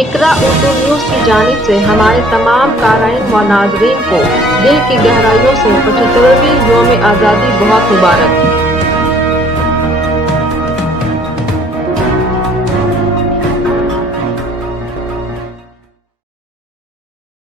इकरा Urdu news की जानिब से हमारे तमाम क़ारीन व नाज़रीन को दिल की गहराइयों से 75वीं यौम आज़ादी बहुत मुबारक।